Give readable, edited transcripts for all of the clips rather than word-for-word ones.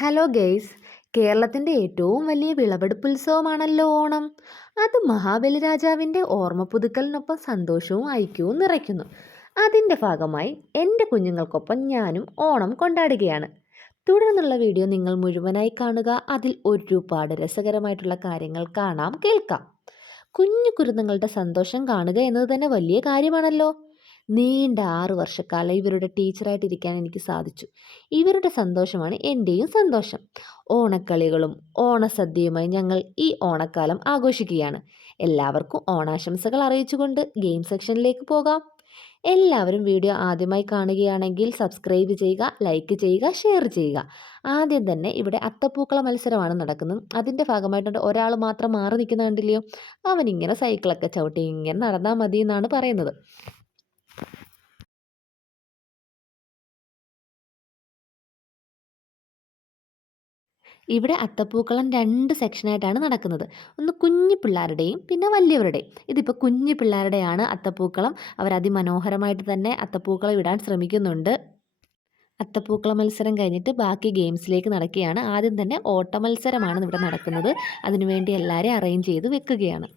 Hello guys, കേരളത്തിൻ്റെ ഏറ്റവും വലിയ വിളവെടുപ്പുത്സവമാണല്ലോ ഓണം. അത് മഹാബലി രാജാവിൻ്റെ ഓർമ്മ പുതുക്കലിനൊപ്പം സന്തോഷവും ഐക്യവും നിറയ്ക്കുന്നു. അതിൻ്റെ ഭാഗമായി എൻ്റെ കുഞ്ഞുങ്ങൾക്കൊപ്പം ഞാനും ഓണം കൊണ്ടാടുകയാണ്. തുടർന്നുള്ള വീഡിയോ നിങ്ങൾ മുഴുവനായി കാണുക. അതിൽ ഒരുപാട് രസകരമായിട്ടുള്ള കാര്യങ്ങൾ കാണാം, കേൾക്കാം. കുഞ്ഞു കുരുന്നുങ്ങളുടെ സന്തോഷം കാണുക എന്നത് തന്നെ വലിയ കാര്യമാണല്ലോ. നീണ്ട 6 വർഷക്കാലം ഇവരുടെ ടീച്ചറായിട്ടിരിക്കാൻ എനിക്ക് സാധിച്ചു. ഇവരുടെ സന്തോഷമാണ് എൻ്റെയും സന്തോഷം. ഓണക്കളികളും ഓണസദ്യയുമായി ഞങ്ങൾ ഈ ഓണക്കാലം ആഘോഷിക്കുകയാണ്. എല്ലാവർക്കും ഓണാശംസകൾ അറിയിച്ചുകൊണ്ട് ഗെയിം സെക്ഷനിലേക്ക് പോകാം. എല്ലാവരും വീഡിയോ ആദ്യമായി കാണുകയാണെങ്കിൽ സബ്സ്ക്രൈബ് ചെയ്യുക, ലൈക്ക് ചെയ്യുക, ഷെയർ ചെയ്യുക. ആദ്യം തന്നെ ഇവിടെ അത്തപ്പൂക്കള മത്സരമാണ് നടക്കുന്നത്. അതിൻ്റെ ഭാഗമായിട്ടുണ്ട് ഒരാൾ മാത്രം മാറി നിൽക്കുന്ന കണ്ടില്ലയോ? അവനിങ്ങനെ സൈക്കിളൊക്കെ ചവിട്ടി ഇങ്ങനെ നടന്നാൽ മതി എന്നാണ് പറയുന്നത്. ഇവിടെ അത്തപ്പൂക്കളം 2 സെക്ഷനായിട്ടാണ് നടക്കുന്നത്. ഒന്ന് കുഞ്ഞു പിള്ളേരുടെയും പിന്നെ വലിയവരുടെയും. ഇതിപ്പോൾ കുഞ്ഞു പിള്ളേരുടെയാണ് അത്തപ്പൂക്കളം. അവർ അതിമനോഹരമായിട്ട് തന്നെ അത്തപ്പൂക്കളം ഇടാൻ ശ്രമിക്കുന്നുണ്ട്. അത്തപ്പൂക്കള മത്സരം കഴിഞ്ഞിട്ട് ബാക്കി ഗെയിംസിലേക്ക് നടക്കുകയാണ്. ആദ്യം തന്നെ ഓട്ട മത്സരമാണ് ഇവിടെ നടക്കുന്നത്. അതിനുവേണ്ടി എല്ലാവരെയും അറേഞ്ച് ചെയ്ത് വെക്കുകയാണ്.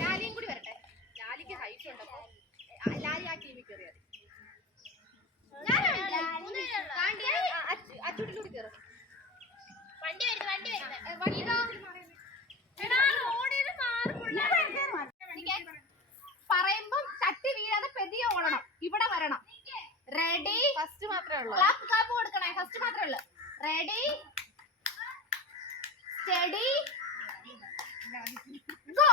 ലാലിയും കൂടി വരട്ടെ. ലാലിക്ക് ഹൈറ്റ് ഉണ്ട്. ലാലി ആ ടീമിൽ കയറിയത് അച്ചൂട്ടിലൂടെ കയറും. പറയുമ്പം തട്ടി വീഴാതെ പെതിയെ ഓടണം. ഇവിടെ വരണം. റെഡി? ഫസ്റ്റ് മാത്രമേ ഉള്ളൂ. ക്ലാപ്പ് കൊടുക്കണേ. ഫസ്റ്റ് മാത്രമേ ഉള്ളൂ. Ready, study, go.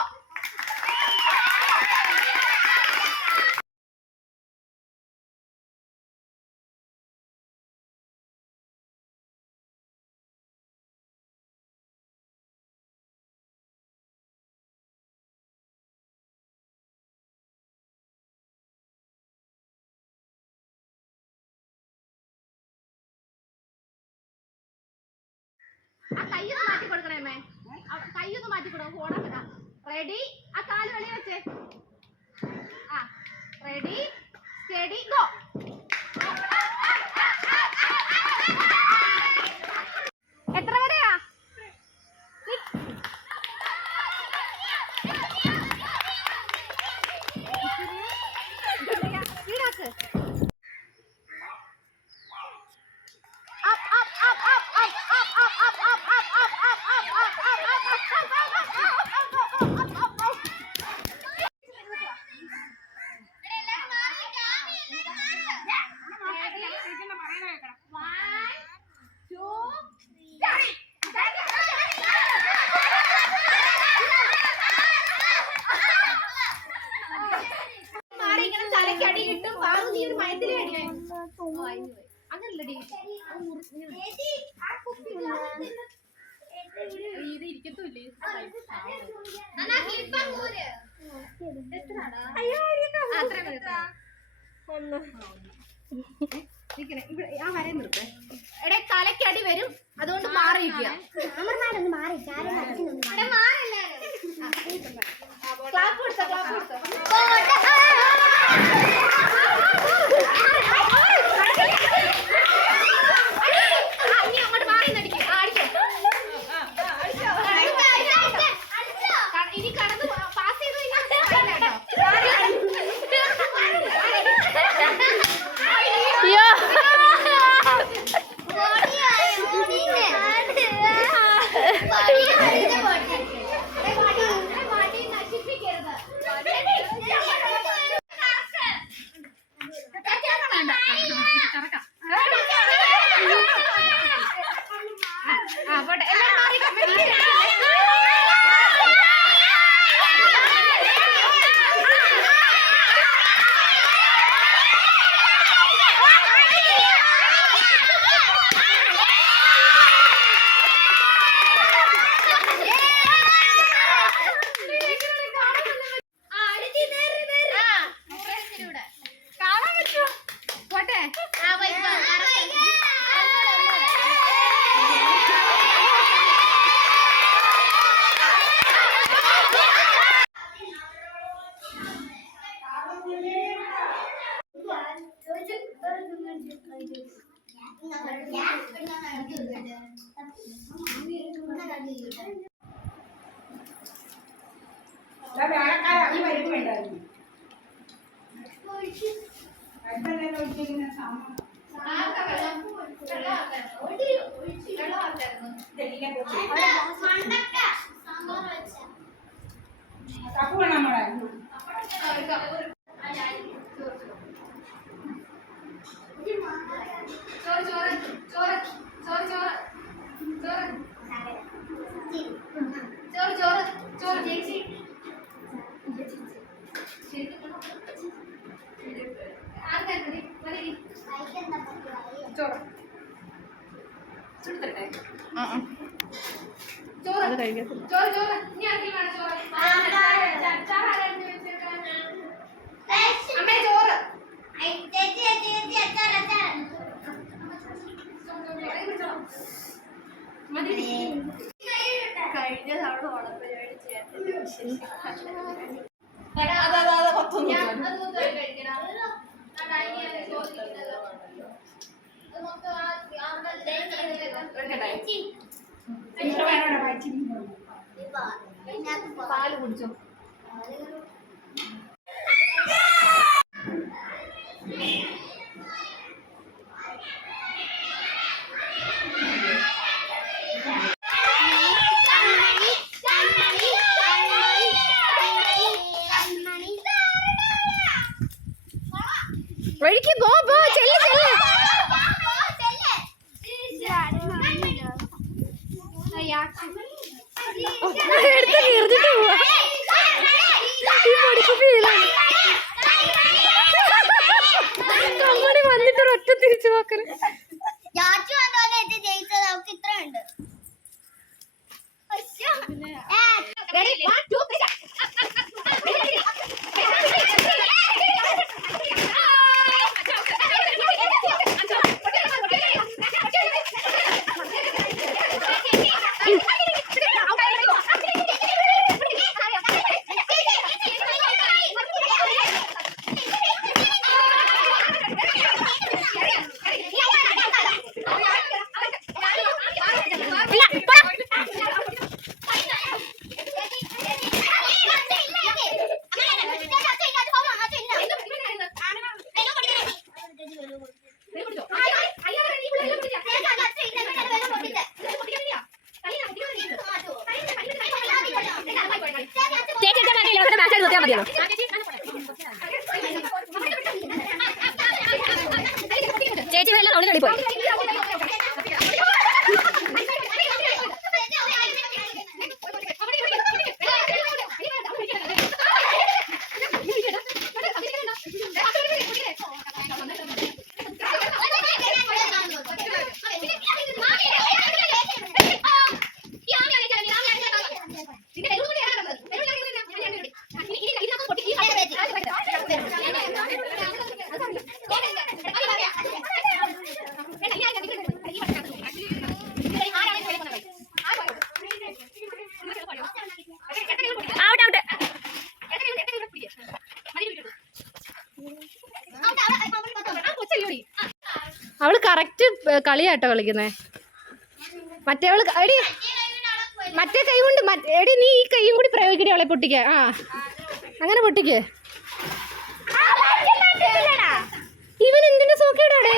ആ കയ്യൊന്ന് മാറ്റി കൊടുക്കണേ. കയ്യൊന്ന് മാറ്റി കൊടുക്കും. ഓടാൻ പറ്റാ. റെഡി, ആ കാല് വെളിയിൽ വെച്ചേ. ആ റെഡി, സ്റ്റഡി, ഗോ. എത്ര വരെയാ? ഇത് ഇരിക്കത്തൂല്ലേ? ആ വരെ നിർത്തേ. എടേ തലക്കടി വരും, അതുകൊണ്ട് മാറിയിരിക്കുക. ക്ലാപ്പ് കൊടുത്തോ, ക്ലാപ്പ് കൊടുത്തോ. ചോറ് കഴിക്കത്തില്ല. ചോറ് ചോറ് ഇനി ആർക്കെങ്കിലും വേണം ചോറ്? അമ്മേ ചോറ്. കഴിഞ്ഞ തവണ ഓണപ്പരിപാടി പാല് കുടിച്ചോ. വഴിക്ക് പോ ചെല്ല് ചെല്ല്. എടുത്ത് കീർത്തിട്ട് പോവാ. ഈ പൊടിക്കുപ്പിയിലാണ് കമ്മണി വന്നിട്ട് ഒറ്റ തിരിച്ചു പോക്കല്. ചേച്ചി വെള്ളം അവിടെ കളി പോയി. അവള് കറക്റ്റ് കളിയാട്ടോ കളിക്കുന്നേ. മറ്റേവള് എടി മറ്റേ കൈ കൊണ്ട് എടി നീ ഈ കൈയും കൂടി പ്രയോഗിക്കണേ അവളെ പൊട്ടിക്ക. ആ അങ്ങനെ പൊട്ടിക്ക്. ഇവൻ എന്തിന്റെ സൂക്കേടാടേ?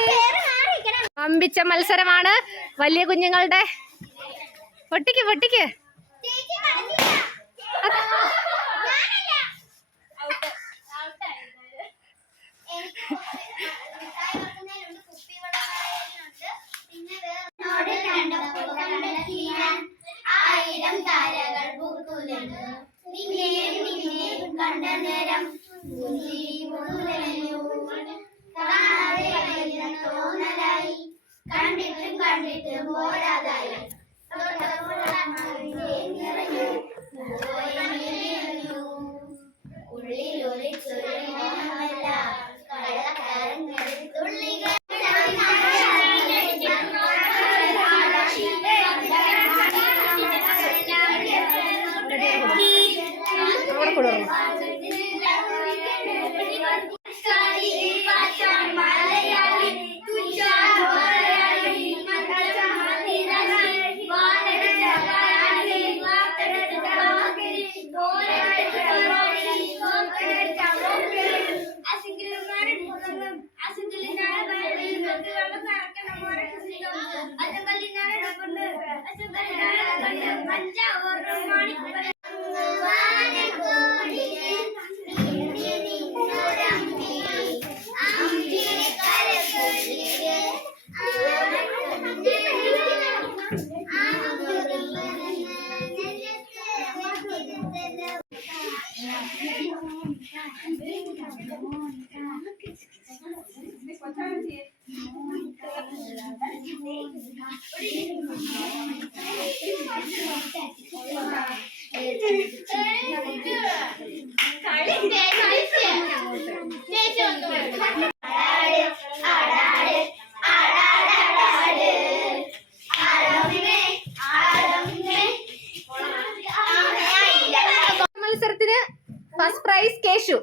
അമ്പിച്ച മത്സരമാണ് വലിയ കുഞ്ഞുങ്ങളുടെ. പൊട്ടിക്ക് പൊട്ടിക്ക്. ആയിരം താരകൾ പൂത്തുലഞ്ഞു കണ്ട നേരം തോന്നലായി കണ്ടിട്ടും കണ്ടിട്ടും പോരാതായി ഉള്ളിലൊലിച്ചൊരു മോഹമല്ല കള്ളക്കാരങ്ങളിൽ തുള്ളികൾ മത്സരത്തിന് ഫസ്റ്റ് പ്രൈസ് കേശു.